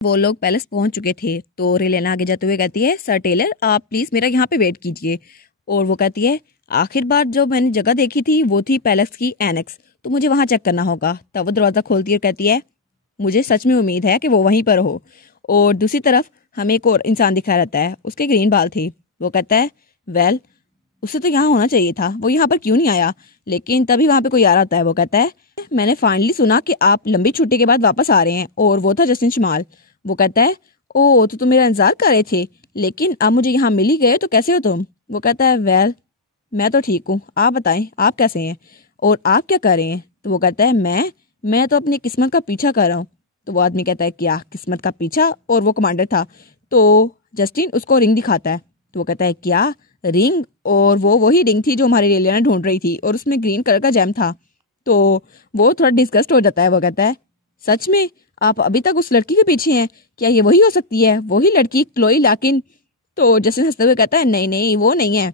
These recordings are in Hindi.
वो लोग पैलेस पहुंच चुके थे तो रेलियाना आगे जाते हुए कहती है, सर टेलर आप प्लीज मेरा यहाँ पे वेट कीजिए। और वो कहती है, आखिर बार जो मैंने जगह देखी थी वो थी पैलेस की एनेक्स, तो मुझे वहां चेक करना होगा। तब वो दरवाजा खोलती है और कहती है, मुझे सच में उम्मीद है कि वो वहीं पर हो। और दूसरी तरफ हमें एक और इंसान दिखाया रहता है, उसके ग्रीन बाल थे। वो कहता है, वेल उसे तो यहाँ होना चाहिए था, वो यहाँ पर क्यों नहीं आया। लेकिन तभी वहां पे कोई आ रहा होता है। वो कहता है, मैंने फाइनली सुना कि आप लंबी छुट्टी के बाद वापस आ रहे हैं। और वो था जस्टिन शमाल। वो कहता है, ओ तो तुम मेरा इंतजार कर रहे थे, लेकिन अब मुझे यहाँ मिल ही गए, तो कैसे हो तुम। वो कहता है, वेल मैं तो ठीक हूँ, आप बताएं आप कैसे हैं और आप क्या कर रहे हैं। तो वो कहता है, मैं तो अपनी किस्मत का पीछा कर रहा हूँ। तो वो आदमी कहता है, क्या किस्मत का पीछा। और वो कमांडर था। तो जस्टिन उसको रिंग दिखाता है। तो वो कहता है, क्या रिंग। और वो वही रिंग थी जो हमारी रेलियाना ढूंढ रही थी और उसमें ग्रीन कलर का जेम था। तो वो थोड़ा डिस्गस्ट हो जाता है। वो कहता है, सच में आप अभी तक उस लड़की के पीछे हैं, क्या ये वही हो सकती है, वही लड़की क्लोई लाकिन। तो जस्टिन हंसते हुए कहता है, नहीं नहीं वो नहीं है।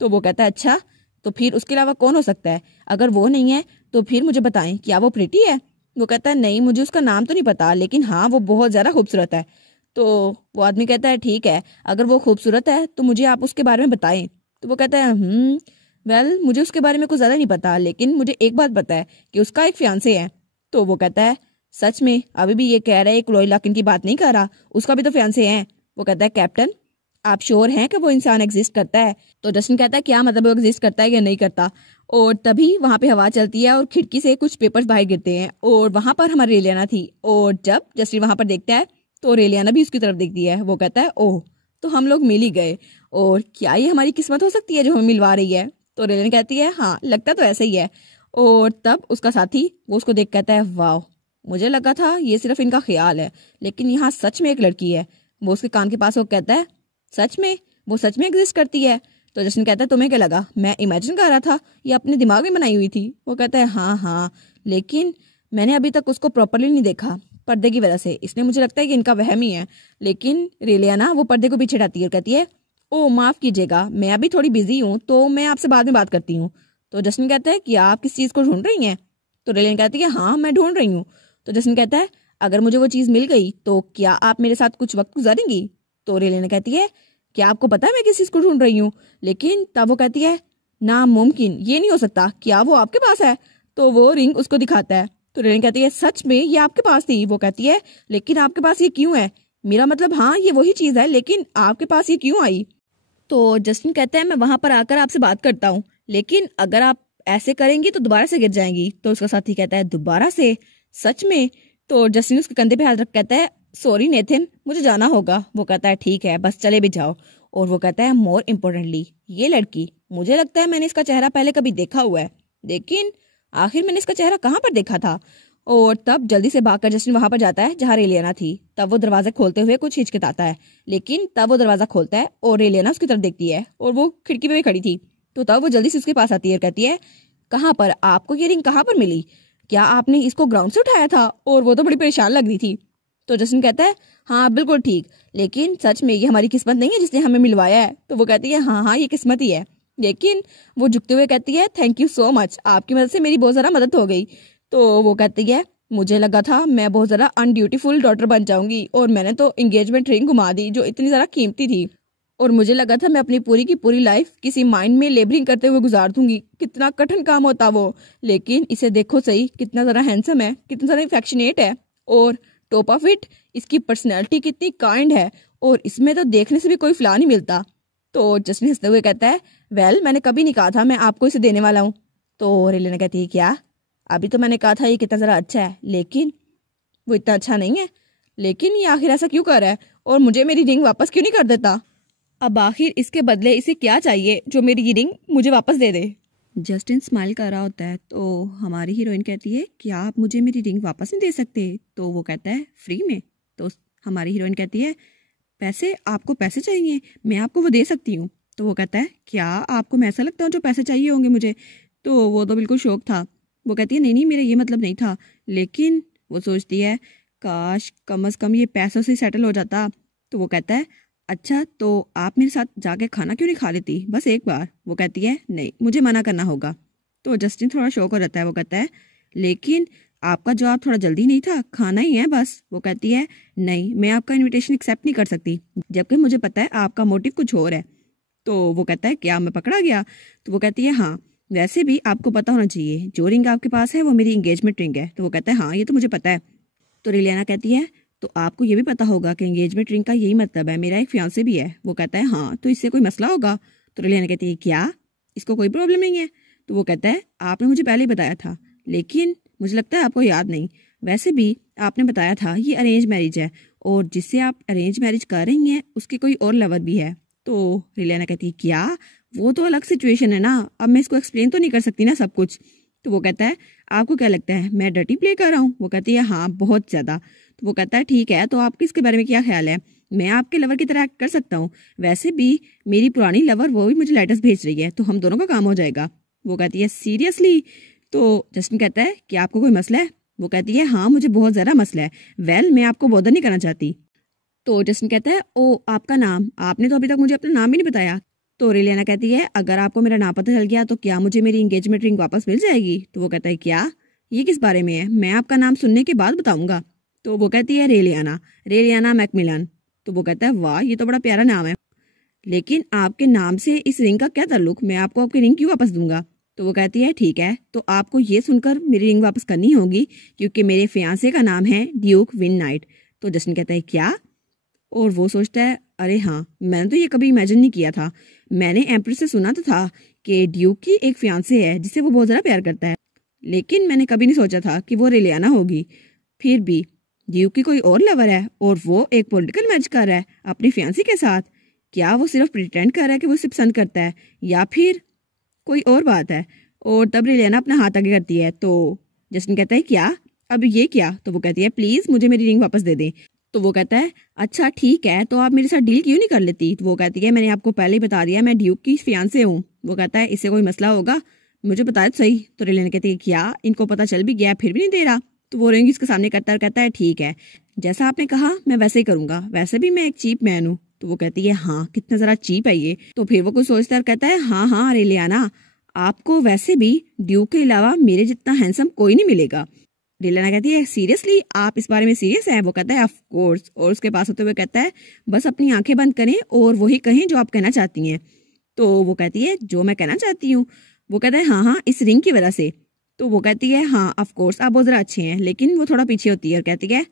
तो वो कहता है, अच्छा तो फिर उसके अलावा कौन हो सकता है, अगर वो नहीं है तो फिर मुझे बताएं क्या वो प्रीटी है। वो कहता है, नहीं मुझे उसका नाम तो नहीं पता, लेकिन हाँ वो बहुत ज्यादा खूबसूरत है। तो वो आदमी कहता है, ठीक है अगर वो खूबसूरत है तो मुझे आप उसके बारे में बताएं। तो वो कहता है, वेल मुझे उसके बारे में कुछ ज्यादा नहीं पता, लेकिन मुझे एक बात पता है कि उसका एक फियांसे है। तो वो कहता है, सच में अभी भी ये कह रहा है क्लोई लाकिन की बात नहीं कर रहा, उसका भी तो फियांसे है। वो कहता है, कैप्टन आप श्योर हैं कि वो इंसान एग्जिस्ट करता है। तो जस्टिन कहता है, क्या मतलब वो एग्जिस्ट करता है या नहीं करता। और तभी वहां पे हवा चलती है और खिड़की से कुछ पेपर्स बाहर गिरते हैं और वहां पर हमारी रेलियाना थी। और जब जस्टिन वहां पर देखता है तो रेलियाना भी उसकी तरफ देखती है। वो कहता है, ओह तो हम लोग मिल ही गए, और क्या ये हमारी किस्मत हो सकती है जो हमें मिलवा रही है। तो रेलियाना कहती है, हाँ लगता तो ऐसा ही है। और तब उसका साथी वो उसको देख कहता है, वाह मुझे लगा था ये सिर्फ इनका ख्याल है, लेकिन यहाँ सच में एक लड़की है। वो उसके कान के पास वो कहता है, सच में वो सच में एग्जिस्ट करती है। तो जस्टिन कहता है, तुम्हें क्या लगा मैं इमेजिन कर रहा था या अपने दिमाग में बनाई हुई थी। वो कहता है, हाँ हाँ लेकिन मैंने अभी तक उसको प्रॉपरली नहीं देखा पर्दे की वजह से, इसलिए मुझे लगता है कि इनका वहम ही है। लेकिन रेलियाना वो पर्दे को पीछे हटाती है और कहती है, ओ माफ कीजिएगा मैं अभी थोड़ी बिजी हूँ, तो मैं आपसे बाद में बात करती हूँ। तो जस्टिन कहता है, कि आप किस चीज को ढूंढ रही हैं। तो रेलियाना कहती है, हाँ मैं ढूंढ रही हूँ। तो जस्टिन कहता है, अगर मुझे वो चीज मिल गई तो क्या आप मेरे साथ कुछ वक्त गुजारेंगी। तो रेलियाना कहती है, क्या आपको पता है मैं किस चीज को ढूंढ रही हूँ। लेकिन तब वो कहती है, नामुमकिन ये नहीं हो सकता, क्या वो आपके पास है। तो वो रिंग उसको दिखाता है। तो रेलियाना कहती है, सच में ये आपके पास थी। वो कहती है, लेकिन आपके पास ये क्यों है। मेरा मतलब हाँ ये वही चीज है, लेकिन आपके पास ये क्यों आई। तो जस्टिन कहता है, मैं वहां पर आकर आपसे बात करता हूँ, लेकिन अगर आप ऐसे करेंगी तो दोबारा से गिर जाएंगी। तो उसका साथी कहता है, दोबारा से, सच में। तो जस्टिन उसके कंधे पे हाथ रख कहता है, सॉरी नेथन मुझे जाना होगा। वो कहता है, ठीक है बस चले भी जाओ। और वो कहता है, मोर इम्पोर्टेंटली ये लड़की, मुझे लगता है मैंने इसका चेहरा पहले कभी देखा हुआ है, लेकिन आखिर मैंने इसका चेहरा कहाँ पर देखा था। और तब जल्दी से भागकर जस्टिन वहां पर जाता है जहाँ रेलियाना थी। तब वो दरवाजा खोलते हुए कुछ हिचकिचाता है, लेकिन तब वो दरवाजा खोलता है और रेलियाना उसकी तरफ देखती है और वो खिड़की पे भी खड़ी थी। तो तब वो जल्दी से उसके पास आती है और कहती है, कहाँ पर आपको ये रिंग कहाँ पर मिली, क्या आपने इसको ग्राउंड से उठाया था। और वो तो बड़ी परेशान लग रही थी। तो जस्टिन कहता है, हाँ बिल्कुल ठीक, लेकिन सच में ये हमारी किस्मत नहीं है जिसने हमें मिलवाया है। तो वो कहती है, हाँ हाँ ये किस्मत ही है। लेकिन वो झुकते हुए कहती है, थैंक यू सो मच, आपकी मदद से मेरी बहुत ज्यादा मदद हो गई। तो वो कहती है, मुझे लगा था मैं बहुत ज्यादा अनड्यूटीफुल डॉटर बन जाऊंगी और मैंने तो एंगेजमेंट रिंग घुमा दी जो इतनी ज्यादा कीमती थी, और मुझे लगा था मैं अपनी पूरी की पूरी लाइफ किसी माइंड में लेबरिंग करते हुए गुजार दूंगी, कितना कठिन काम होता वो। लेकिन इसे देखो सही, कितना ज्यादा हैंडसम है, कितना ज्यादा अफेक्शनेट है, और टॉप ऑफ इट इसकी पर्सनैलिटी कितनी काइंड है, और इसमें तो देखने से भी कोई फ्ला नहीं मिलता। तो जस्टिन हंसते हुए कहता है, वेल मैंने कभी नहीं कहा था मैं आपको इसे देने वाला हूँ। तो रेलियाना कहती है, क्या अभी तो मैंने कहा था ये कितना जरा अच्छा है, लेकिन वो इतना अच्छा नहीं है। लेकिन ये आखिर ऐसा क्यों कर रहा है और मुझे मेरी रिंग वापस क्यों नहीं कर देता। अब आखिर इसके बदले इसे क्या चाहिए जो मेरी ये रिंग मुझे वापस दे दे। जस्टिन स्माइल कर रहा होता है। तो हमारी हीरोइन कहती है, क्या आप मुझे मेरी रिंग वापस नहीं दे सकते। तो वो कहता है, फ्री में। तो हमारी हीरोइन कहती है, पैसे, आपको पैसे चाहिए, मैं आपको वो दे सकती हूँ। तो वो कहता है, क्या आपको मैं ऐसा लगता हूँ जो पैसे चाहिए होंगे मुझे। तो वो तो बिल्कुल शौक था। वो कहती है, नहीं नहीं मेरा ये मतलब नहीं था। लेकिन वो सोचती है, काश कम अज कम ये पैसों से सेटल हो जाता। तो वो कहता है, अच्छा तो आप मेरे साथ जाके खाना क्यों नहीं खा लेती बस एक बार। वो कहती है, नहीं मुझे मना करना होगा। तो जस्टिन थोड़ा शौक हो जाता है। वो कहता है, लेकिन आपका जवाब थोड़ा जल्दी नहीं था, खाना ही है बस। वो कहती है नहीं, मैं आपका इनविटेशन एक्सेप्ट नहीं कर सकती, जबकि मुझे पता है आपका मोटिव कुछ और है। तो वो कहता है क्या मैं पकड़ा गया? तो वो कहती है हाँ, वैसे भी आपको पता होना चाहिए जो रिंग आपके पास है वो मेरी एंगेजमेंट रिंग है। तो वो कहता है हाँ, ये तो मुझे पता है। तो रिलियाना कहती है तो आपको ये भी पता होगा कि एंगेजमेंट रिंग का यही मतलब है, मेरा एक फियांसे भी है। वो कहता है हाँ, तो इससे कोई मसला होगा? तो रिलियाना कहती है क्या, इसको कोई प्रॉब्लम नहीं है? तो वो कहता है आपने मुझे पहले ही बताया था, लेकिन मुझे लगता है आपको याद नहीं। वैसे भी आपने बताया था ये अरेंज मैरिज है, और जिससे आप अरेंज मैरिज कर रही हैं उसकी कोई और लवर भी है। तो रिलियाना कहती है क्या, वो तो अलग सिचुएशन है ना, अब मैं इसको एक्सप्लेन तो नहीं कर सकती ना सब कुछ। तो वो कहता है आपको क्या लगता है मैं डर्टी प्ले कर रहा हूँ? वो कहती है हाँ, बहुत ज़्यादा। तो वो कहता है ठीक है, तो आपकी इसके बारे में क्या ख्याल है? मैं आपके लवर की तरह एक्ट कर सकता हूँ, वैसे भी मेरी पुरानी लवर वो भी मुझे लेटर्स भेज रही है, तो हम दोनों का काम हो जाएगा। वो कहती है सीरियसली? तो जस्टिन कहता है कि आपको कोई मसला है? वो कहती है हाँ, मुझे बहुत ज़्यादा मसला है। वेल, मैं आपको बॉदर नहीं करना चाहती। तो जस्टिन कहता है ओ, आपका नाम, आपने तो अभी तक मुझे अपना नाम ही नहीं बताया। तो रिलियाना कहती है अगर आपको मेरा नाम पता चल गया तो क्या मुझे मेरी एंगेजमेंट रिंग वापस मिल जाएगी? तो वो कहता है क्या, ये किस बारे में है? मैं आपका नाम सुनने के बाद बताऊंगा। तो वो कहती है रेलियाना, रेलियाना मैकमिलन। तो वो कहता है वाह, ये तो बड़ा प्यारा नाम है, लेकिन आपके नाम से इस रिंग का क्या ताल्लुक? मैं आपको आपकी रिंग क्यों वापस दूंगा? तो वो कहती है ठीक है, तो आपको ये सुनकर मेरी रिंग वापस करनी होगी, क्योंकि मेरे फियांसे का नाम है ड्यूक विन नाइट। तो जस्टिन कहता है क्या? और वो सोचता है अरे हाँ, मैंने तो ये कभी इमेजिन नहीं किया था। मैंने एम्प्रेस से सुना तो था कि ड्यूक की एक फियांसे है जिसे वो बहुत ज़्यादा प्यार करता है, लेकिन मैंने कभी नहीं सोचा था कि वो रेलियाना होगी। फिर भी ड्यूक की कोई और लवर है, और वो एक पॉलिटिकल मैच कर रहा है अपनी फियांसी के साथ। क्या वो सिर्फ प्रिटेंड कर रहा है कि वो उसे पसंद करता है, या फिर कोई और बात है? और तब रेलियाना अपना हाथ आगे करती है। तो जस्टिन कहता है क्या, अब ये क्या? तो वो कहती है प्लीज़ मुझे मेरी रिंग वापस दे दें। तो वो कहता है अच्छा ठीक है, तो आप मेरे साथ डील क्यों नहीं कर लेती? तो वो कहती है मैंने आपको पहले ही बता दिया, मैं ड्यूक की फियांसे हूँ। वो कहता है इससे कोई मसला होगा, मुझे बताया तो सही। तो रिलियाना कहती है क्या, इनको पता चल भी गया फिर भी नहीं दे रहा? तो वो रिंग इसके सामने करता है और कहता है ठीक है, जैसा आपने कहा मैं वैसे ही करूंगा, वैसे भी मैं एक चीप मैन हूँ। तो वो कहती है हाँ, कितना जरा चीप है ये। तो फिर वो कुछ सोचता है और कहता है हाँ हाँ रेलियाना, आपको वैसे भी ड्यूक के अलावा मेरे जितना हैंडसम कोई नहीं मिलेगा। रिलियाना कहती है सीरियसली, आप इस बारे में सीरियस हैं? वो कहता है ऑफ कोर्स। और उसके पास होते हुए कहता है बस अपनी आंखें बंद करें और वही कहें जो आप कहना चाहती हैं। तो वो कहती है जो मैं कहना चाहती हूँ? वो कहता है हाँ हाँ, इस रिंग की वजह से। तो वो कहती है हाँ ऑफ कोर्स, आप बहुत ज़रा अच्छे हैं। लेकिन वो थोड़ा पीछे होती है और कहती है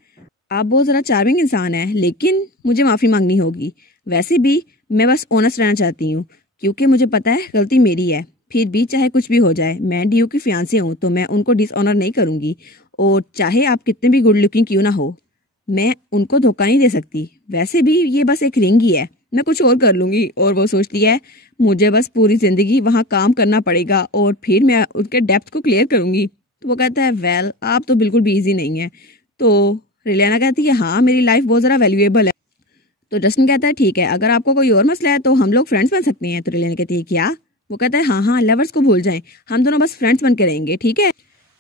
आप बहुत ज़रा चार्मिंग इंसान हैं, लेकिन मुझे माफ़ी मांगनी होगी। वैसे भी मैं बस ऑनेस्ट रहना चाहती हूँ, क्योंकि मुझे पता है गलती मेरी है। फिर भी चाहे कुछ भी हो जाए, मैं ड्यूक की फियांसे हूँ, तो मैं उनको डिसऑनर नहीं करूँगी। और चाहे आप कितने भी गुड लुकिंग क्यों ना हो, मैं उनको धोखा नहीं दे सकती। वैसे भी ये बस एक रिंग ही है, मैं कुछ और कर लूंगी। और वो सोचती है मुझे बस पूरी जिंदगी वहाँ काम करना पड़ेगा और फिर मैं उनके डेप्थ को क्लियर करूंगी। तो वो कहता है वेल, आप तो बिल्कुल भी ईजी नहीं है। तो रिलियाना कहती है हाँ, मेरी लाइफ बहुत ज़रा वैल्यूएबल है। तो जस्टिन कहता है ठीक है, अगर आपको कोई और मसला है तो हम लोग फ्रेंड्स बन सकते हैं। तो रिलियाना कहती है क्या? वो कहता है हाँ हाँ, लवर्स को भूल जाएं, हम दोनों बस फ्रेंड्स बन के रहेंगे, ठीक है?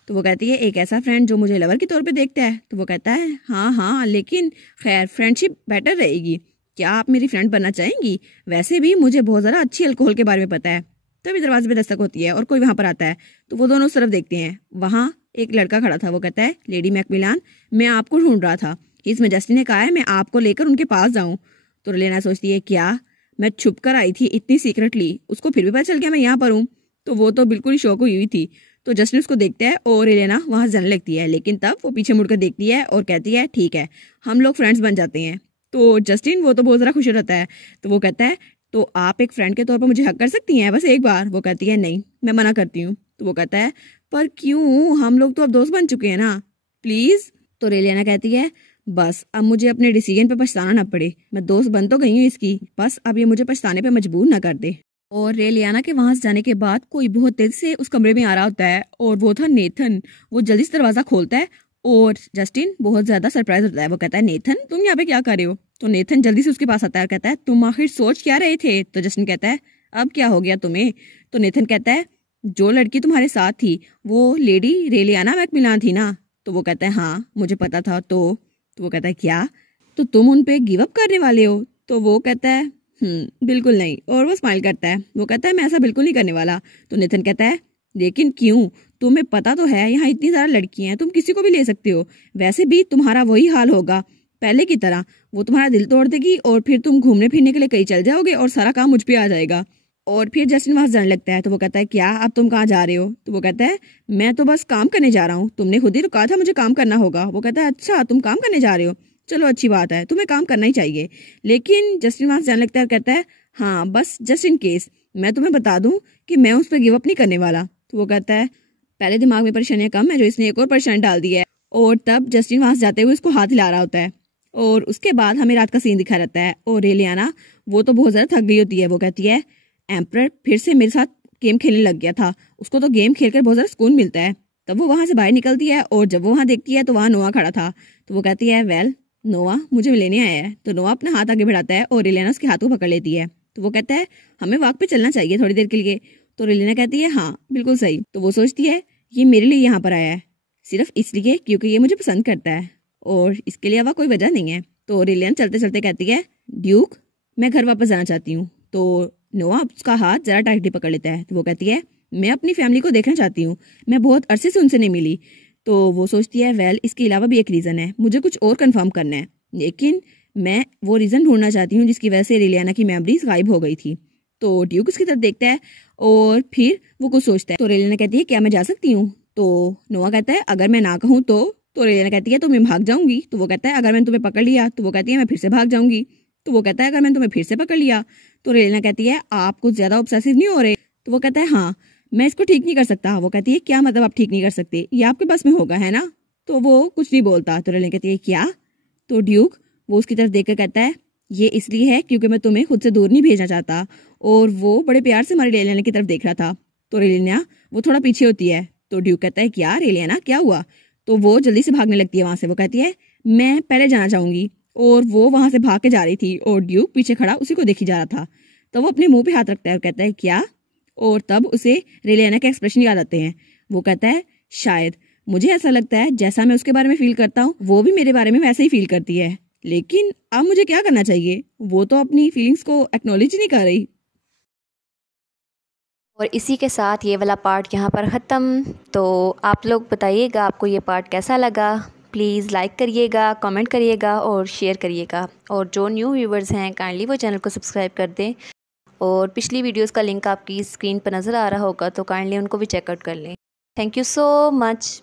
तो वो कहती है एक ऐसा फ्रेंड जो मुझे लवर के तौर पे देखता है। तो वो कहता है हाँ हाँ, लेकिन खैर फ्रेंडशिप बेटर रहेगी, क्या आप मेरी फ्रेंड बनना चाहेंगी? वैसे भी मुझे बहुत ज़रा अच्छी अल्कोहल के बारे में पता है। तभी दरवाजे पे दस्तक होती है और कोई वहाँ पर आता है। तो वो दोनों उस तरफ देखते हैं, वहाँ एक लड़का खड़ा था। वो कहता है लेडी मैकमिलान, मैं आपको ढूंढ रहा था, इस मेजेस्टी ने कहा है मैं आपको लेकर उनके पास जाऊँ। तो रिलियाना सोचती है क्या, मैं छुप कर आई थी इतनी सीक्रेटली, उसको फिर भी पता चल गया मैं यहाँ पर हूँ? तो वो तो बिल्कुल ही शौक हुई थी। तो जस्टिन उसको देखता है और रिलियाना वहां से जाने लगती है, लेकिन तब वो पीछे मुड़कर देखती है और कहती है ठीक है, हम लोग फ्रेंड्स बन जाते हैं। तो जस्टिन वो तो बहुत ज़रा खुश रहता है। तो वो कहता है तो आप एक फ्रेंड के तौर पर मुझे हक कर सकती हैं बस एक बार? वो कहती है नहीं, मैं मना करती हूँ। तो वो कहता है पर क्यों, हम लोग तो अब दोस्त बन चुके हैं ना, प्लीज़। तो रिलियाना कहती है बस अब मुझे अपने डिसीजन पे पछताना ना पड़े, मैं दोस्त बन तो गई हूँ इसकी, बस अब ये मुझे पछताने पे मजबूर ना कर दे। और रेलियाना के वहां से जाने के बाद कोई बहुत तेज से उस कमरे में आ रहा होता है, और वो था नेथन। वो जल्दी से दरवाजा खोलता है और जस्टिन बहुत ज्यादा सरप्राइज होता है। वो कहता है नेथन, तुम यहाँ पे क्या कर रहे हो? तो नेथन जल्दी से उसके पास आता है और कहता है तुम आखिर सोच क्या रहे थे? तो जस्टिन कहता है अब क्या हो गया तुम्हें? तो नेथन कहता है जो लड़की तुम्हारे साथ थी वो लेडी रेलियाना मैकमिलान थी ना? तो वो कहता है हाँ मुझे पता था। तो वो कहता है क्या, तो तुम उन पे गिव अप करने वाले हो? तो वो कहता है बिल्कुल नहीं। और वो स्माइल करता है। वो कहता है मैं ऐसा बिल्कुल नहीं करने वाला। तो नितिन कहता है लेकिन क्यों, तुम्हें पता तो है यहाँ इतनी सारी लड़कियां हैं, तुम किसी को भी ले सकते हो। वैसे भी तुम्हारा वही हाल होगा पहले की तरह, वो तुम्हारा दिल तोड़ देगी और फिर तुम घूमने फिरने के लिए कहीं चल जाओगे और सारा काम मुझ पे आ जाएगा। और फिर जस्टिन वहां से जाने लगता है। तो वो कहता है क्या अब तुम कहाँ जा रहे हो? तो वो कहता है मैं तो बस काम करने जा रहा हूँ, तुमने खुद ही तो कहा था मुझे काम करना होगा। वो कहता है अच्छा तुम काम करने जा रहे हो, चलो अच्छी बात है, तुम्हें काम करना ही चाहिए। लेकिन जस्टिन वहां से जाने लगता है और कहता है हाँ बस जस्ट इन केस मैं तुम्हें बता दूं कि मैं उस पर गिव अप नहीं करने वाला। तो वो कहता है पहले दिमाग में परेशानियां कम है, जो इसने एक और परेशानी डाल दी है। और तब जस्टिन वहां से जाते हुए उसको हाथ हिला रहा होता है। और उसके बाद हमें रात का सीन दिखा रहता है और रेलियाना वो तो बहुत ज्यादा थक गई होती है। वो कहती है एम्परर फिर से मेरे साथ गेम खेलने लग गया था, उसको तो गेम खेलकर बहुत ज्यादा सुकून मिलता है। तब वो वहां से बाहर निकलती है और जब वो वहां देखती है तो वहां नोआ खड़ा था। तो वो कहती है वेल नोआ मुझे लेने आया है। तो नोआ अपना हाथ आगे बढ़ाता है और रेलियाना उसके हाथ को पकड़ लेती है। तो वो कहता है हमें वॉक पे चलना चाहिए थोड़ी देर के लिए। तो रेलियाना कहती है हाँ बिल्कुल सही। तो वो सोचती है ये मेरे लिए यहाँ पर आया है सिर्फ इसलिए क्योंकि ये मुझे पसंद करता है और इसके लिए अलावा कोई वजह नहीं है। तो रेलियाना चलते चलते कहती है ड्यूक मैं घर वापस जाना चाहती हूँ। तो नोआ उसका हाथ जरा टाइटली पकड़ लेता है। तो वो कहती है मैं अपनी फैमिली को देखना चाहती हूँ, मैं बहुत अरसे से उनसे नहीं मिली। तो वो सोचती है वेल इसके अलावा भी एक रीज़न है, मुझे कुछ और कंफर्म करना है, लेकिन मैं वो रीज़न ढूंढना चाहती हूँ जिसकी वजह से रेलियाना की मेमोरीज गायब हो गई थी। तो ड्यूक उसकी तरफ देखता है और फिर वो कुछ सोचता है। तो रेलियाना कहती है क्या मैं जा सकती हूँ? तो नोआ कहता है अगर मैं ना कहूँ तो रेलियाना कहती है तो मैं भाग जाऊंगी। तो वो कहता है अगर मैंने तुम्हें पकड़ लिया? तो वो कहती है मैं फिर से भाग जाऊंगी। तो वो कहता है अगर मैंने तुम्हें फिर से पकड़ लिया? तो रेलियाना कहती है आप कुछ ज्यादा ऑब्सेसिव नहीं हो रहे? तो वो कहता है हाँ मैं इसको ठीक नहीं कर सकता। वो कहती है क्या मतलब आप ठीक नहीं कर सकते, ये आपके बस में होगा है ना? तो वो कुछ नहीं बोलता। तो रेलियाना कहती है क्या? तो ड्यूक वो उसकी तरफ देखकर कहता है ये इसलिए है क्योंकि मैं तुम्हें खुद से दूर नहीं भेजना चाहता। और वो बड़े प्यार से हमारी रेलियाना की तरफ देख रहा था। तो रेलियाना वो थोड़ा पीछे होती है। तो ड्यूक कहता है क्या रेलियाना क्या हुआ? तो वो जल्दी से भागने लगती है वहां से। वो कहती है मैं पहले जाना चाहूंगी। और वो वहां से भाग के जा रही थी और ड्यूक पीछे खड़ा उसी को देखी जा रहा था। तो वो अपने मुंह पे हाथ रखता है और कहता है क्या? और तब उसे रेलियाना के एक्सप्रेशन याद आते हैं। वो कहता है शायद मुझे ऐसा लगता है जैसा मैं उसके बारे में फील करता हूँ वो भी मेरे बारे में वैसे ही फील करती है, लेकिन अब मुझे क्या करना चाहिए? वो तो अपनी फीलिंग्स को एक्नॉलेज ही नहीं कर रही। और इसी के साथ ये वाला पार्ट यहाँ पर ख़त्म। तो आप लोग बताइएगा आपको ये पार्ट कैसा लगा। प्लीज़ लाइक करिएगा, कमेंट करिएगा और शेयर करिएगा। और जो न्यू व्यूवर्स हैं काइंडली वो चैनल को सब्सक्राइब कर दें। और पिछली वीडियोस का लिंक आपकी स्क्रीन पर नज़र आ रहा होगा तो काइंडली उनको भी चेकआउट कर लें। Thank you so much.